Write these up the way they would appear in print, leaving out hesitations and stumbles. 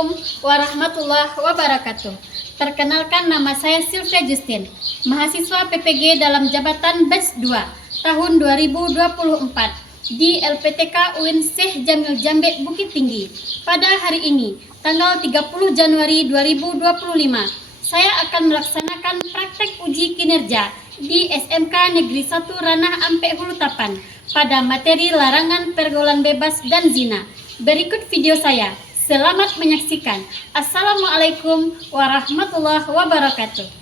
Assalamualaikum warahmatullahi wabarakatuh. Perkenalkan, nama saya Sylvia Justin, mahasiswa PPG dalam jabatan Batch 2 tahun 2024 di LPTK UIN Syekh Jamil Jambe Bukit Tinggi. Pada hari ini, tanggal 30 Januari 2025, saya akan melaksanakan praktek uji kinerja di SMK Negeri 1 Ranah Ampek Hulutapan pada materi larangan pergaulan bebas dan zina. Berikut video saya. Selamat menyaksikan. Assalamualaikum warahmatullahi wabarakatuh.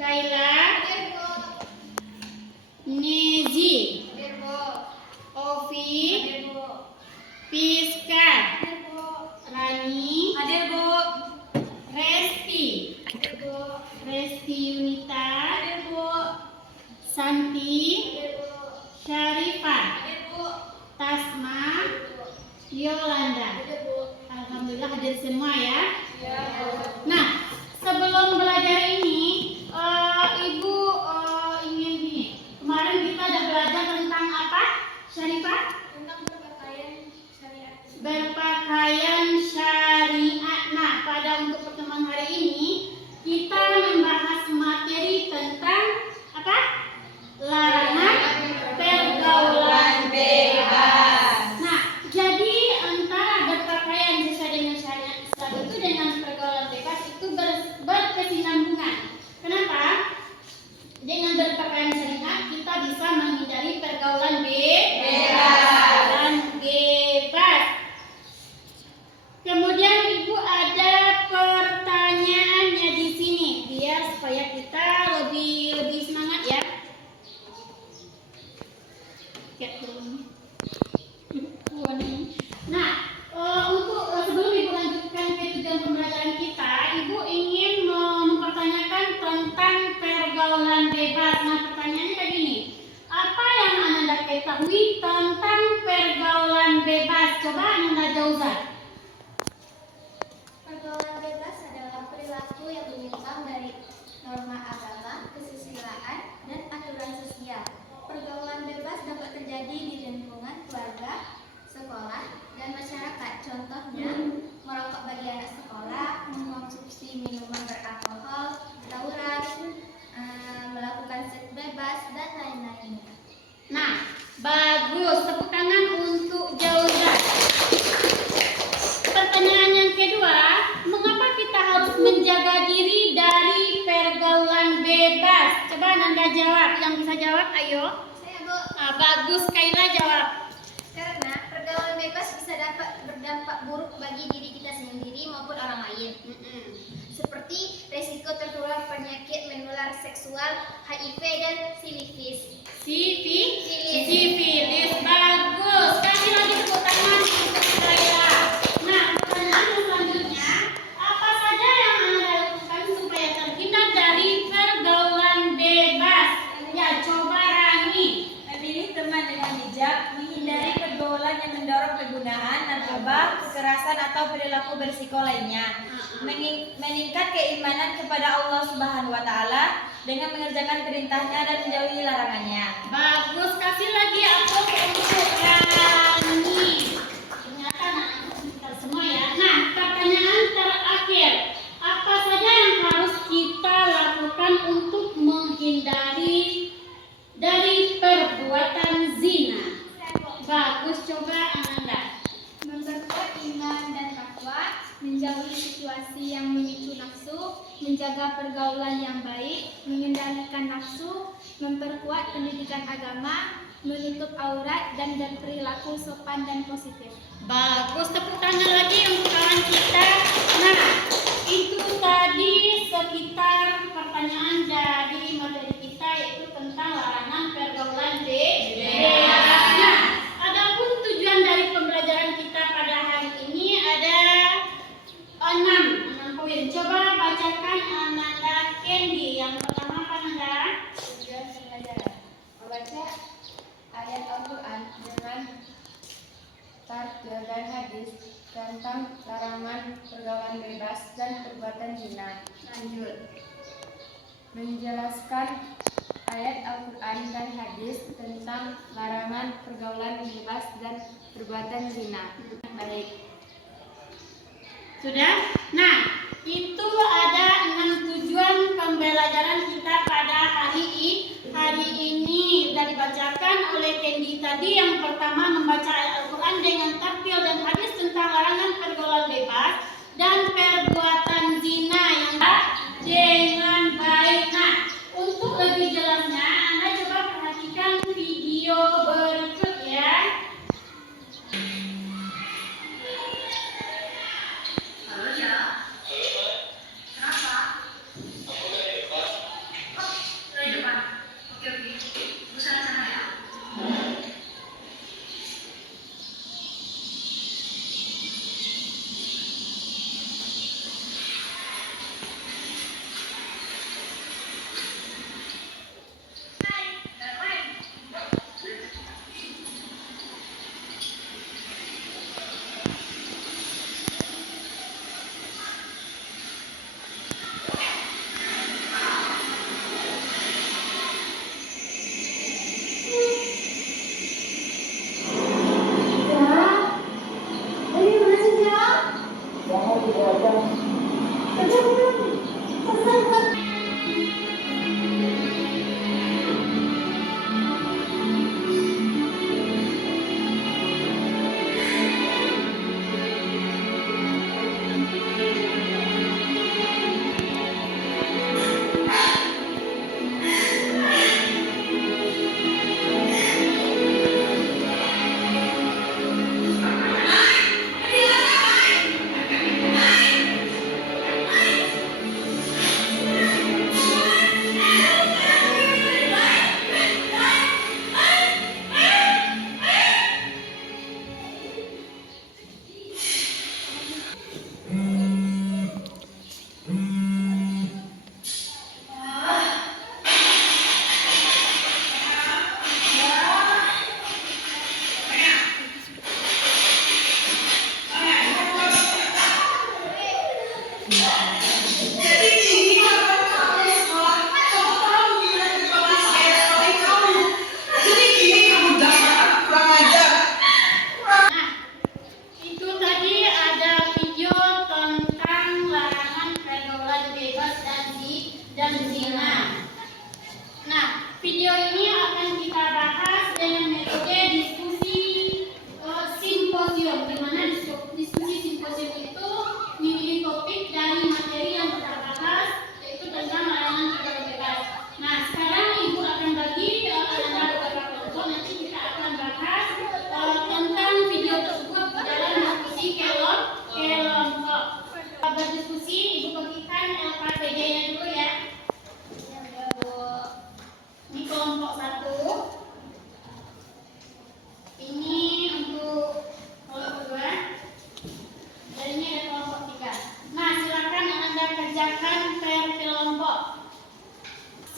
Kaila, Nezi, Ovi, Piska, Rani, Resti, Resti Yunita, Santi, Syarifah, Tasma, Yolanda. Alhamdulillah hadir semua ya. Nah, sebelum belajar ini, Ibu ingin nih. Kemarin kita ada belajar tentang apa, Syarifah? Tentang berpakaian syariat. Berpakaian syariat. Nah, pada untuk pertemuan hari ini kita membahas materi tentang apa? Larangan pergaulan bebas. Nah, jadi antara berpakaian sesuai dengan syariat Islam itu dengan pergaulan bebas itu berkesinambungan. Kenapa? Dengan berpakaian syariat kita bisa menghindari pergaulan bebas. Kemudian Ibu ada pertanyaannya di sini biar supaya kita lebih semangat ya. Nah, untuk sebelum Ibu lanjutkan ke tujuan pembelajaran kita, Ibu ingin mempertanyakan tentang pergaulan bebas. Nah, pertanyaannya kayak gini. Apa yang Anda ketahui tentang pergaulan bebas? Coba Anda jawab. Pergaulan bebas adalah perilaku yang menyimpang dari norma agama, kesusilaan, dan aturan sosial. Pergaulan bebas dapat terjadi di lingkungan keluarga, sekolah, dan masyarakat. Contohnya, merokok bagi anak sekolah, mengkonsumsi minuman beralkohol, tawuran, melakukan seks bebas, dan lain-lainnya. Nah, bagus. Tepuk tangan untuk Jauza. Pertanyaan yang kedua, mengapa kita harus menjaga diri dari pergaulan bebas? Coba Anda jawab. Yang bisa jawab, ayo. Saya, Bu. Bagus, Kaila jawab. Karena pergaulan bebas bisa dapat berdampak buruk bagi diri kita sendiri maupun orang lain. Seperti resiko tertular penyakit menular seksual, HIV, dan sifilis. Sifilis. Bagus. Kasih lagi tepuk tangan untuk Kaila. Nah, pertanyaan selanjutnya, apa saja yang Anda lakukan supaya terhindar dari pergaulan bebas? Ya, coba Rani. Memilih teman dengan bijak, menghindari pergaulan yang mendorong penggunaan narkoba, kekerasan atau perilaku berisiko lainnya. Meningkat keimanan kepada Allah Subhanahu wa taala dengan mengerjakan perintahnya dan menjauhi larangannya. Bagus, kasih lagi aplaus untuk Rani. Ternyata anak-anak pintar semua ya. Nah, pertanyaan terakhir. Apa saja yang harus kita lakukan untuk menghindari dari perbuatan zina? Bagus, coba Ananda. Memperkuat iman dan takwa, menjauhi situasi yang memicu nafsu, menjaga pergaulan yang baik, mengendalikan nafsu, memperkuat pendidikan agama, menutup aurat, dan berperilaku sopan dan positif. Bagus, tepuk tangan lagi untuk kawan kita. Nah, itu tadi sekitar pertanyaan dari materi kita yaitu tentang larangan pergaulan bebas. Nah, adapun tujuan dari pembelajaran kita pada hari ini ada 6 poin. Coba bacakan Ananda Candy. Yang pertama apa Ananda? Tujuan pembelajaran: membaca ayat Al-Quran dengan dan hadis tentang larangan pergaulan bebas dan perbuatan zina. Lanjut. Menjelaskan ayat Al-Quran dan hadis tentang larangan pergaulan bebas dan perbuatan zina. Baik. Sudah? Nah, itu ada 6 tujuan pembelajaran kita pada hari ini. Sudah dibacakan oleh Candy tadi. Yang pertama membaca ayat Al-Quran dengan tartil dan hadis tentang larangan pergaulan bebas dan perbuatan zina yang dengan baik. Nah, untuk lebih jelasnya Anda coba perhatikan video berikut ya.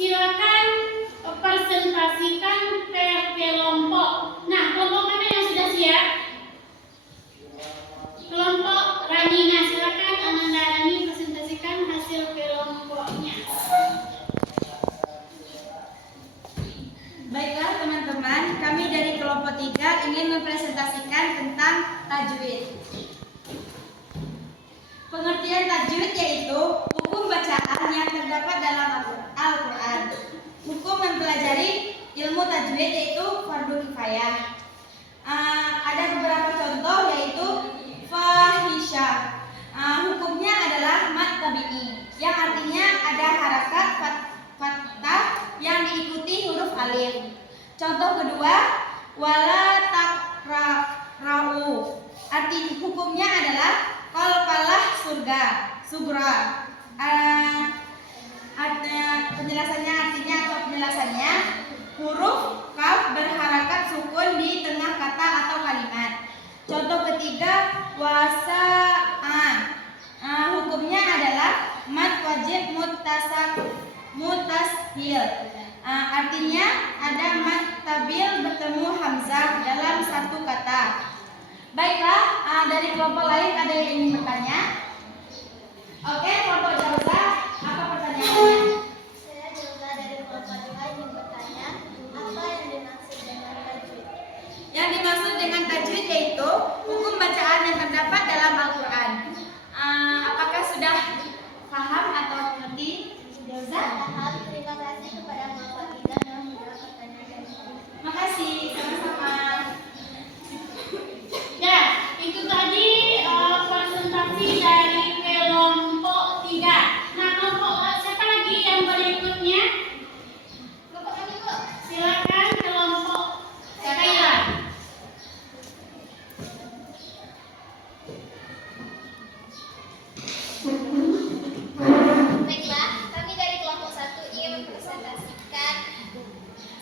Silakan presentasikan per kelompok. Nah, kelompok mana yang sudah siap? Kelompok Rani. Nah, silakan Ananda Rani presentasikan hasil kelompoknya. Baiklah teman-teman, kami dari kelompok 3 ingin mempresentasikan tentang tajwid. Pengertian tajwid yaitu hukum bacaan yang terdapat dalam Al-Quran. Hukum mempelajari ilmu tajwid yaitu fardu kifayah. Ada beberapa contoh yaitu fahisyah. Hukumnya adalah mad tabi'i, yang artinya ada harakat fathah yang diikuti huruf alif. Contoh kedua, wala takra'u. Arti hukumnya adalah qalqalah surga, sugra. Penjelasannya huruf kaf berharakat sukun di tengah kata atau kalimat. Contoh ketiga, wasa'an. Hukumnya adalah mad wajib mutashil. Artinya ada mad tabil bertemu hamzah dalam satu kata. Baiklah, dari kelompok lain ada yang ingin bertanya? Oke, kelompok Jauza, apa pertanyaannya? Saya juga dari kelompok 2 ingin bertanya, apa yang dimaksud dengan tajwid? Yang dimaksud dengan tajwid yaitu hukum bacaan yang terdapat dalam Al-Quran. Apakah sudah paham atau mengerti? Jauza? Paham, terima kasih kepada kelompok 3 yang menjawab pertanyaan kami. Makasih, sama-sama. Ya, itu tadi presentasi dari kelompok 3. Nah, kelompok siapa lagi yang berikutnya? Kelompok kami, Bu. Silakan kelompok Kaila. Baiklah, kami dari kelompok 1 ingin mempresentasikan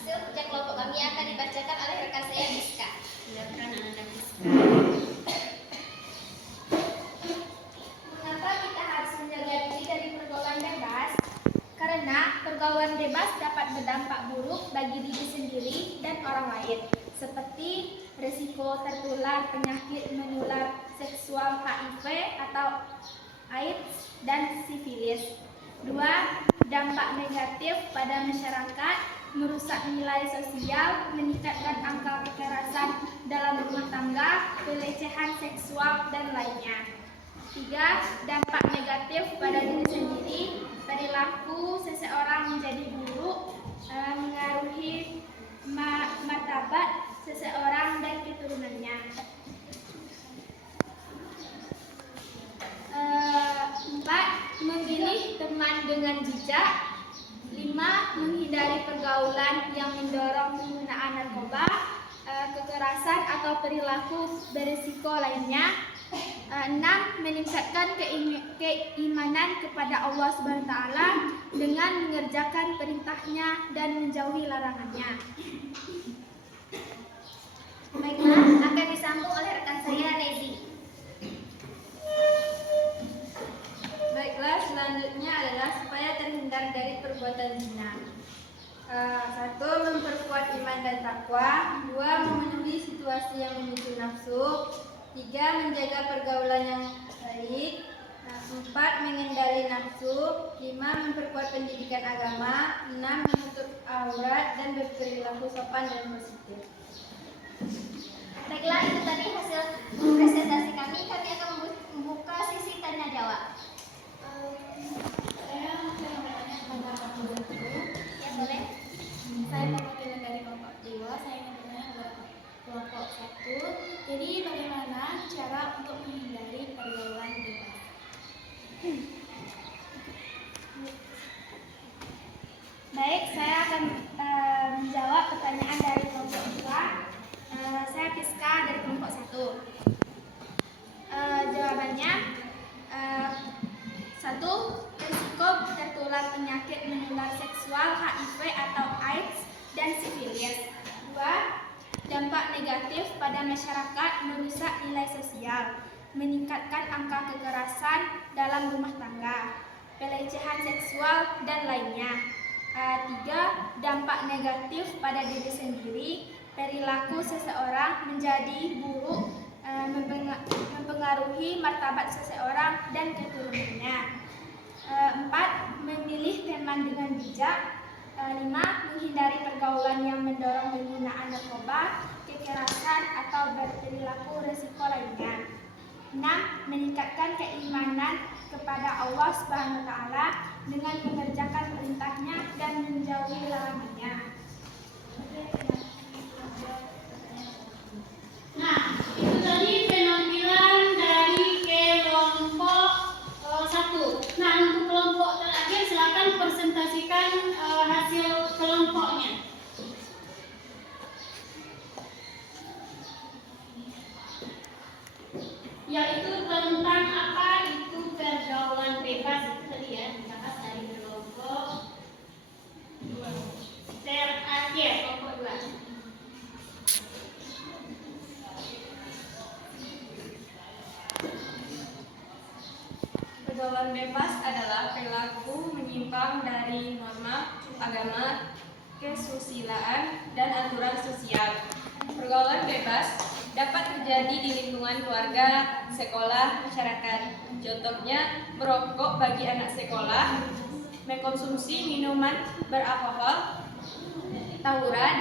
hasil kerja kelompok kami yang akan dibacakan oleh rekan saya Rizka. Silakan Ananda Rizka. Mengapa kita harus menjaga diri dari pergaulan bebas? Karena pergaulan bebas dapat berdampak buruk bagi diri sendiri dan orang lain, seperti risiko tertular penyakit menular seksual HIV atau AIDS dan sifilis. 2. Dampak negatif pada masyarakat, merusak nilai sosial, meningkatkan angka kekerasan dalam rumah tangga, pelecehan seksual, dan lainnya. 3. Dampak negatif pada diri sendiri, perilaku seseorang menjadi buruk, mengaruhi martabat seseorang dan keturunannya. 4. Memilih teman dengan bijak. 5. Menghindari pergaulan yang mendorong penggunaan narkoba, kekerasan atau perilaku berisiko lainnya. 6. Meningkatkan keimanan kepada Allah SWT dengan mengerjakan perintahnya dan menjauhi larangannya. Baiklah, akan disambung oleh rekan saya Nezi. Baiklah, selanjutnya adalah supaya terhindar dari perbuatan zina. 1. Memperkuat iman dan takwa. 2. Memenuhi situasi yang memicu nafsu. 3. Menjaga pergaulan yang baik. 4. Mengendali nafsu. 5. Memperkuat pendidikan agama. 6. Menutup aurat dan berperilaku sopan dan positif. Baiklah, itu tadi hasil presentasi kami. Kami akan membuka sesi tanya jawab. Saya mau bertanya kepada Pak Guru. Ya, boleh. Saya perwakilan dari kelompok 2. Saya ingin bertanya kepada kelompok 1. Jadi bagaimana cara untuk menghindari pergaulan bebas? Baik, saya akan menjawab pertanyaan dari kelompok 2. Saya Piska dari kelompok 1. Jawabannya, 1. Risiko tertular penyakit menular seksual HIV atau AIDS dan sifilis. 2. Dampak negatif pada masyarakat, merusak nilai sosial, meningkatkan angka kekerasan dalam rumah tangga, pelecehan seksual, dan lainnya. 3. Dampak negatif pada diri sendiri. Perilaku seseorang menjadi buruk mempengaruhi martabat seseorang dan keturunannya. 4. Memilih teman dengan bijak. 5. Menghindari pergaulan yang mendorong penggunaan narkoba, kekerasan, atau berperilaku resiko lainnya. 6. Meningkatkan keimanan kepada Allah Subhanahu wa Ta'ala dengan mengerjakan perintahnya dan menjauhi larangannya. Nah, itu tadi penampilan dari kelompok 1. Nah, untuk kelompok terakhir silakan presentasikan hasil kelompoknya. Yaitu tentang apa itu pergaulan bebas. Itu tadi ya, dibahas dari kelompok terakhir, kelompok 2. Pergaulan bebas adalah perilaku menyimpang dari norma agama, kesusilaan, dan aturan sosial. Pergaulan bebas dapat terjadi di lingkungan keluarga, sekolah, masyarakat. Contohnya, merokok bagi anak sekolah, mengkonsumsi minuman beralkohol, tawuran,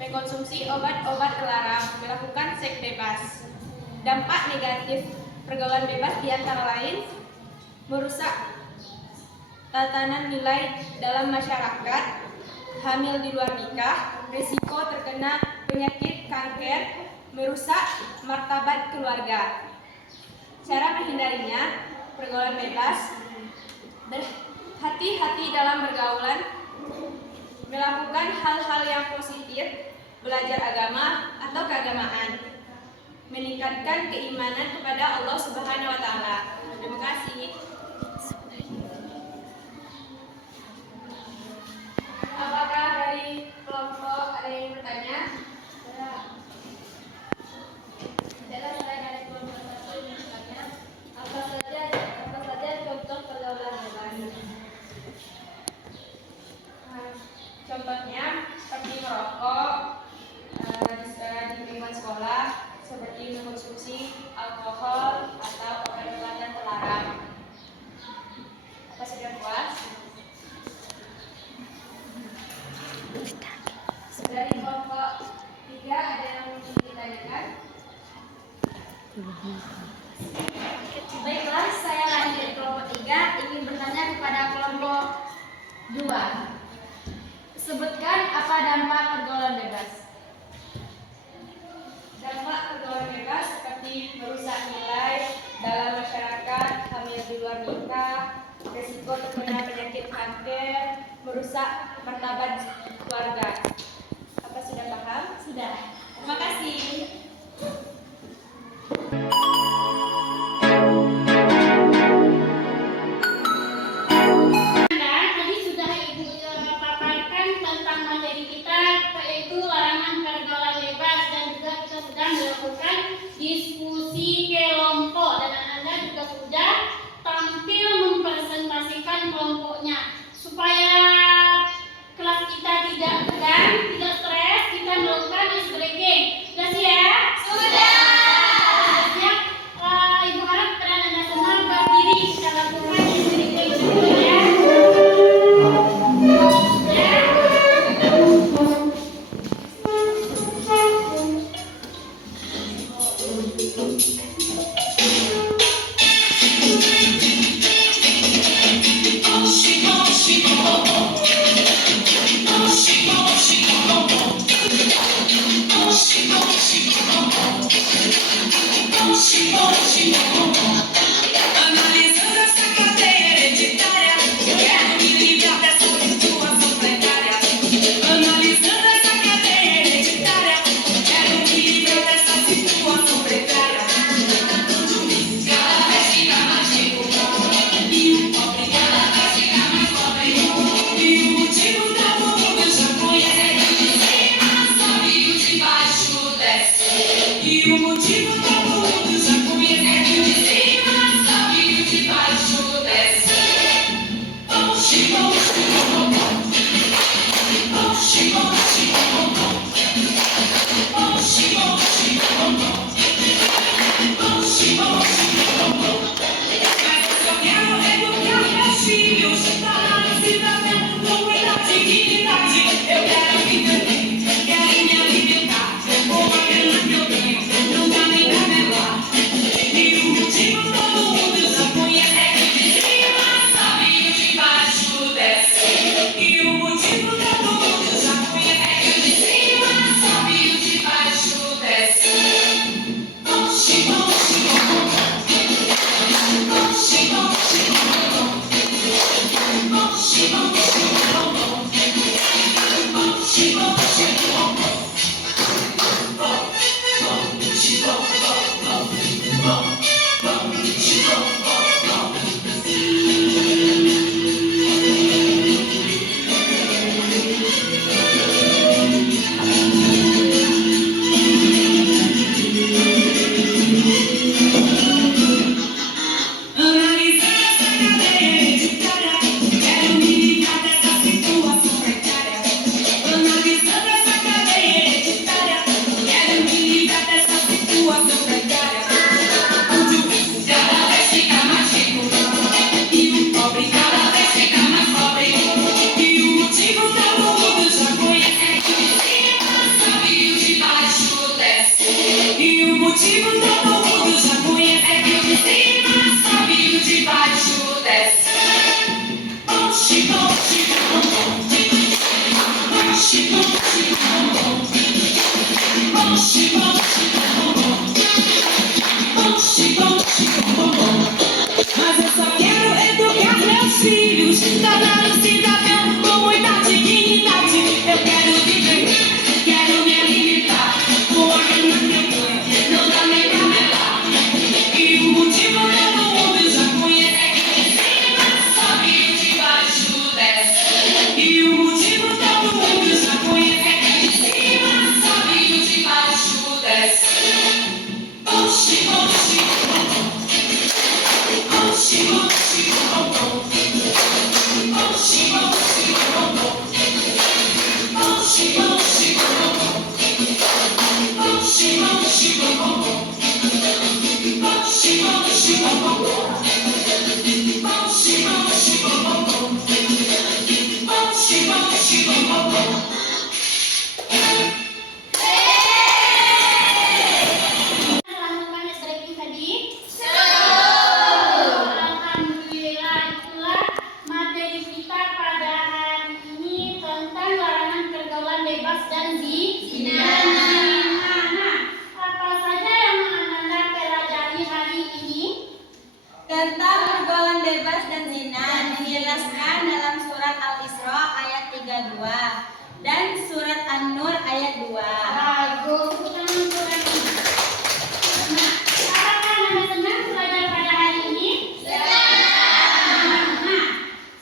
mengkonsumsi obat-obat terlarang, melakukan seks bebas. Dampak negatif pergaulan bebas diantara lain merusak tatanan nilai dalam masyarakat, hamil di luar nikah, risiko terkena penyakit kanker, merusak martabat keluarga. Cara menghindarinya, pergaulan bebas, berhati-hati dalam bergaulan, melakukan hal-hal yang positif, belajar agama atau keagamaan, meningkatkan keimanan kepada Allah Subhanahu wa Ta'ala. Terima kasih. Apakah dari kelompok ada yang bertanya? Adalah saya dari kelompok 1 yang bertanya, apa saja contoh pergaulan bebas? Contohnya seperti merokok di lingkungan sekolah, seperti mengkonsumsi alkohol atau obat-obat yang terlarang. Apa sudah puas? Dari kelompok 3 ada yang ingin ditanyakan? Baiklah, saya lanjut dari kelompok 3 ingin bertanya kepada kelompok 2. Sebutkan apa dampak pergaulan bebas. Dampak pergaulan bebas seperti merusak nilai dalam masyarakat, hamil di luar nikah, risiko terkena penyakit kanker, merusak martabat keluarga. Apa sudah paham? Sudah. Terima kasih. Tadi sudah Ibu paparkan tentang materi kita, yaitu larangan pergaulan bebas, dan juga kita sudah melakukan diskusi kelompok, dan Anda juga sudah tampil mempresentasikan kelompoknya. Supaya kelas kita tidak tegang, tidak stres, kita melakukan ice breaking. Sudah siap? Sudah. Siap? Ibu harap kalian Anda semua berdiri, kita lakukan ice breaking dulu ya. She Selamat manis breaking tadi. Alhamdulillah, itulah materi kita pada hari ini tentang larangan pergaulan bebas dan zina. Nah, apa saja yang Anda pelajari hari ini? Tentang pergaulan bebas dan zina dijelaskan dalam surat Al-Isra ayat 32 dan surat An-Nur ayat 2. Bagus, kita mengulangi. Nah, apakah Anda senang belajar pada hari ini? Nah,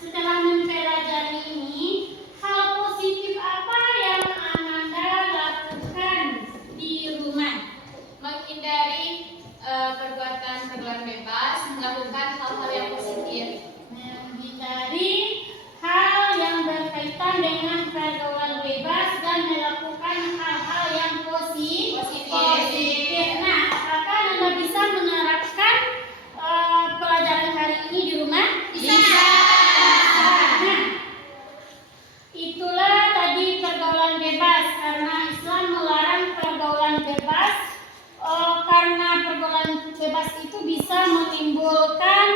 setelah mempelajari ini, hal positif apa yang Anda lakukan di rumah? Menghindari perbuatan bebas, melakukan hal-hal yang positif. Menghindari hal yang berkaitan dengan pergaulan bebas dan melakukan hal-hal yang positif. Nah, apakah Anda bisa menerapkan pelajaran hari ini di rumah? Bisa. Nah, itulah tadi pergaulan bebas, karena Islam melarang pergaulan bebas. Karena pergaulan bebas itu bisa menimbulkan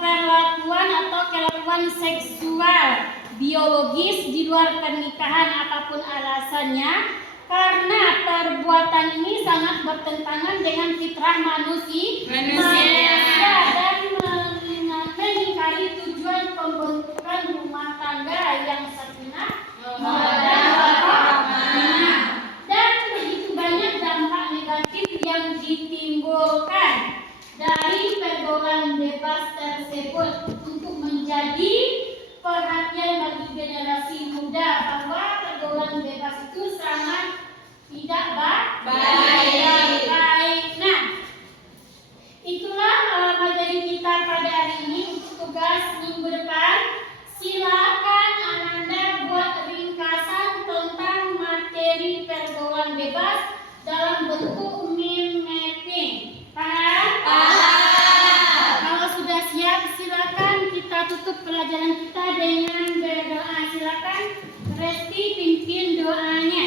perlakuan atau kelakuan seksual biologis di luar pernikahan apapun alasannya, karena perbuatan ini sangat bertentangan dengan fitrah manusia dan mengingkari tujuan pembentukan rumah tangga yang sakinah mawaddah warahmah. Dan begitu banyak dampak negatif yang ditimbulkan dari pergaulan bebas tersebut. Untuk menjadi perhatian bagi generasi muda bahwa pergaulan bebas itu sangat tidak baik. Nah, itulah materi kita pada hari ini. Untuk tugas minggu depan, silakan Anda buat ringkasan tentang materi pergaulan bebas dalam bentuk meme mapping. Kalau sudah siap, silakan kita tutup pelajaran kita dengan berdoa. Silakan Resti pimpin doanya.